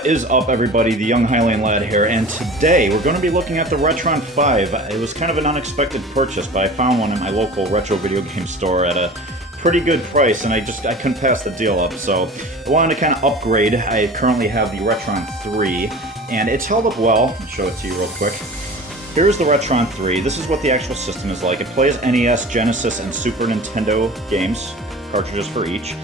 What is up, everybody? The Young Highland Lad here, and today we're going to be looking at the RetroN 5. It was kind of an unexpected purchase, but I found one in my local retro video game store at a pretty good price, and I couldn't pass the deal up, so I wanted to kind of upgrade. I currently have the RetroN 3, and it's held up well. I'll show it to you real quick. Here's the RetroN 3. This is what the actual system is like. It plays NES, Genesis, and Super Nintendo games, cartridges for each.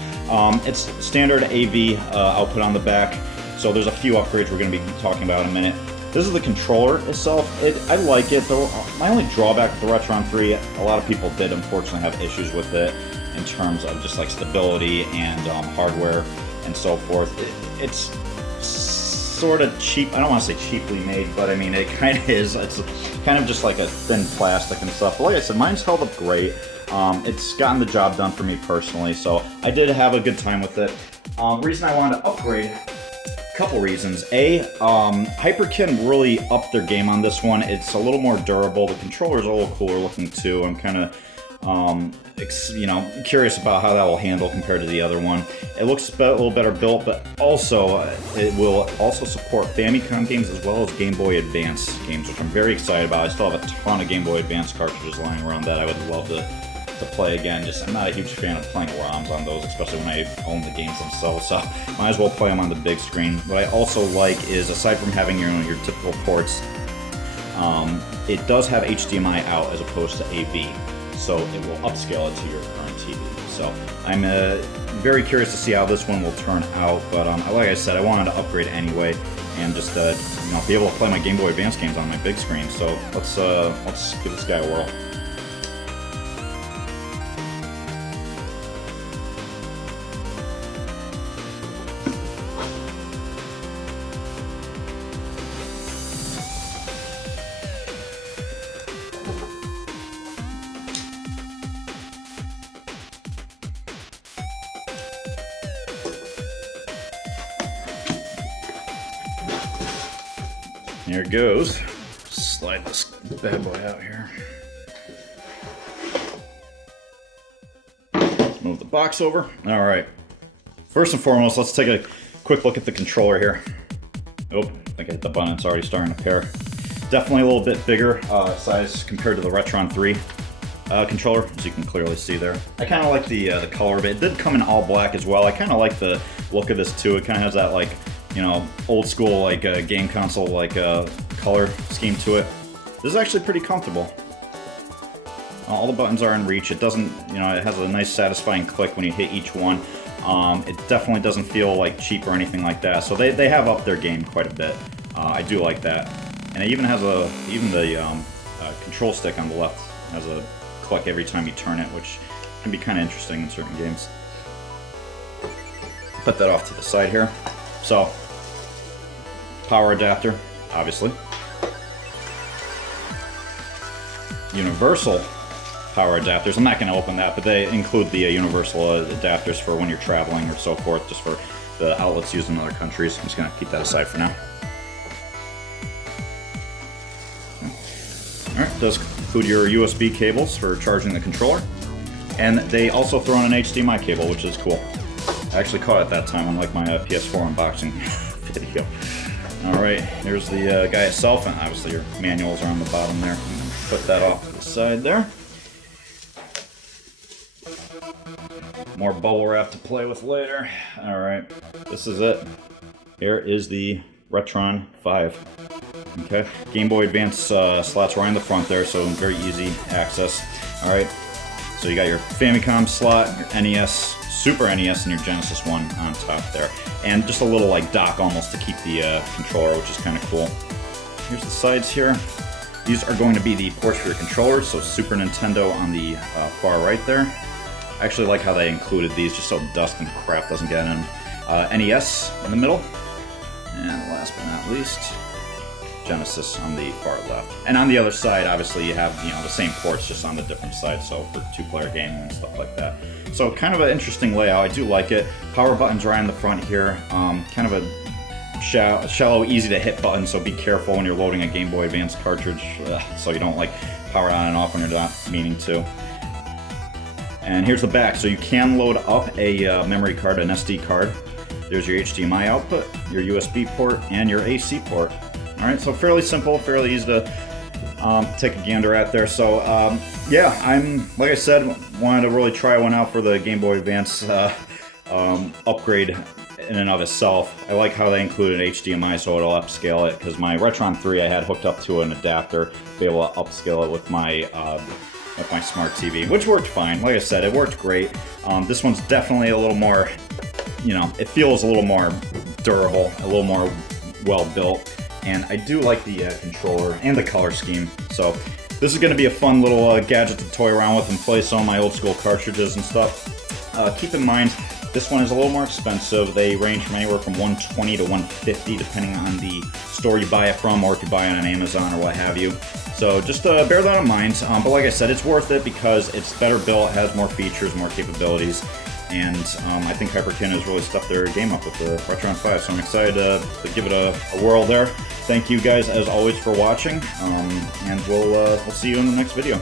It's standard AV output on the back, so there's a few upgrades we're going to be talking about in a minute. This is the controller itself. I like it, though. My only drawback with the RetroN 3, a lot of people did unfortunately have issues with it in terms of just like stability and hardware and so forth. It's sort of cheap. I don't want to say cheaply made, but I mean it kind of is. It's kind of just like a thin plastic and stuff. But like I said, mine's held up great. It's gotten the job done for me personally, so I did have a good time with it. Reason I wanted to upgrade, a couple reasons. A, Hyperkin really upped their game on this one. It's a little more durable. The controller's a little cooler looking too. I'm kind of curious about how that will handle compared to the other one. It looks a little better built, but also it will also support Famicom games as well as Game Boy Advance games, which I'm very excited about. I still have a ton of Game Boy Advance cartridges lying around that I would love to play again. I'm not a huge fan of playing ROMs on those, especially when I own the games themselves, so might as well play them on the big screen. What I also like is, aside from having your typical ports, it does have HDMI out as opposed to AV. So it will upscale it to your current TV. So I'm very curious to see how this one will turn out. But like I said, I wanted to upgrade anyway, and just be able to play my Game Boy Advance games on my big screen. So let's give this guy a whirl. Here it goes. Slide this bad boy out here. Let's move the box over. All right. First and foremost, let's take a quick look at the controller here. Oh, I think I hit the button. It's already starting to pair. Definitely a little bit bigger size compared to the RetroN 3 controller, as you can clearly see there. I kind of like the color of it. It did come in all black as well. I kind of like the look of this too. It kind of has that like, old school like game console like color scheme to it. This is actually pretty comfortable. All the buttons are in reach. It doesn't, it has a nice satisfying click when you hit each one. It definitely doesn't feel like cheap or anything like that. So they have upped their game quite a bit. I do like that. And it even has the control stick on the left has a click every time you turn it, which can be kind of interesting in certain games. Put that off to the side here. So, power adapter, obviously. Universal power adapters. I'm not going to open that, but they include the universal adapters for when you're traveling or so forth, just for the outlets used in other countries. I'm just going to keep that aside for now. Alright, it does include your USB cables for charging the controller. And they also throw in an HDMI cable, which is cool. I actually caught it that time, unlike my PS4 unboxing video. Alright, here's the guy itself, and obviously your manuals are on the bottom there. Put that off to the side there. More bubble wrap to play with later. Alright, this is it. Here is the RetroN 5. Okay, Game Boy Advance slots right in the front there, so very easy access. Alright, so you got your Famicom slot, your NES, Super NES, and your Genesis one on top there. And just a little like dock almost to keep the controller, which is kind of cool. Here's the sides here. These are going to be the ports for your controller, so Super Nintendo on the far right there. I actually like how they included these just so dust and crap doesn't get in. NES in the middle. And last but not least, Genesis on the far left. And on the other side, obviously, you have the same ports, just on the different side, so for two-player gaming and stuff like that. So kind of an interesting layout. I do like it. Power buttons right in the front here. Kind of a shallow, easy to hit button, so be careful when you're loading a Game Boy Advance cartridge, so you don't like power on and off when you're not meaning to. And here's the back. So you can load up a memory card, an SD card. There's your HDMI output, your USB port, and your AC port. Alright, so fairly simple, fairly easy to take a gander at there. So yeah, like I said, wanted to really try one out for the Game Boy Advance upgrade in and of itself. I like how they included HDMI so it'll upscale it, because my RetroN 3 I had hooked up to an adapter to be able to upscale it with my smart TV, which worked fine. Like I said, it worked great. This one's definitely a little more, you know, it feels a little more durable, a little more well built. And I do like the controller and the color scheme. So this is going to be a fun little gadget to toy around with and play some of my old school cartridges and stuff. Keep in mind, this one is a little more expensive. They range from anywhere from $120 to $150 depending on the store you buy it from, or if you buy it on Amazon or what have you. So just bear that in mind. But like I said, it's worth it because it's better built, has more features, more capabilities. And I think Hyperkin has really stepped their game up with the RetroN 5, so I'm excited to give it a whirl there. Thank you guys, as always, for watching, and we'll see you in the next video.